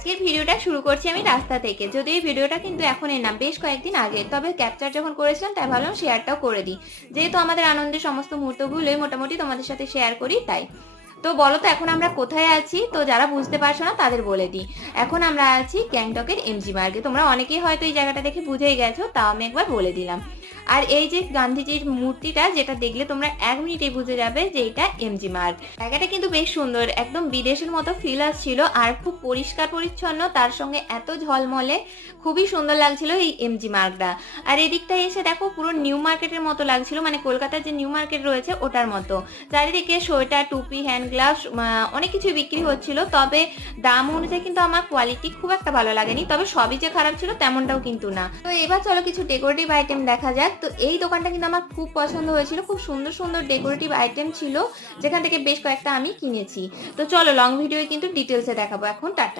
আজকের ভিডিওটা শুরু করছি আমি রাস্তা থেকে। যদিও এই ভিডিওটা কিন্তু এখনই না, বেশ কয়েকদিন আগে, তবে ক্যাপচার যখন করেছিলাম তাই ভাবলাম শেয়ারটাও করে দিই। যেহেতু আমাদের আনন্দের সমস্ত মুহূর্তগুলোই মোটামুটি তোমাদের সাথে শেয়ার করি তাই। তো বলো তো এখন আমরা কোথায় আছি? তো যারা বুঝতে পারছো না তাদের বলে দিই। এখন আমরা আছি গ্যাংটকের এমজি মার্গে। তোমরা অনেকেই হয়তো এই জায়গাটা দেখে বুঝেই গেছো, তাও আমি একবার বলে দিলাম। আর এই যে গান্ধীজির মূর্তিটা, যেটা দেখলে তোমরা 1 মিনিটেই বুঝে যাবে যে এটা এমজি মার্গ। জায়গাটা কিন্তু বেশ সুন্দর, একদম বিদেশের মতো ফিল আসছিল, আর খুব পরিষ্কার পরিচ্ছন্ন, তার সঙ্গে এত ঝলমলে, খুবই সুন্দর লাগছিল এই এমজি মার্গটা। আর এদিকটায় এসে দেখো পুরো নিউ মার্কেটের মতো লাগছিল, মানে কলকাতার যে নিউ মার্কেট রয়েছে ওটার মতো। চারিদিকে সোয়েটার, টুপি, হ্যান্ড গ্লাভস, অনেক কিছু বিক্রি হচ্ছিল, তবে দাম অনুযায়ী কিন্তু আমার কোয়ালিটি খুব একটা ভালো লাগেনি, তবে সবই যে খারাপ ছিল তেমনটাও কিন্তু না। তো এবার চলো কিছু ডেকোরেটিভ আইটেম দেখা যাক। তো এই দোকানটা কিন্তু আমার খুব পছন্দ হয়েছিল, খুব সুন্দর সুন্দর ডেকোরেটিভ আইটেম ছিল, যেখান থেকে বেশ কয়েকটা আমি কিনেছি। তো চলো লং ভিডিও কিন্তু ডিটেলসে দেখাবো এখন। টাটা।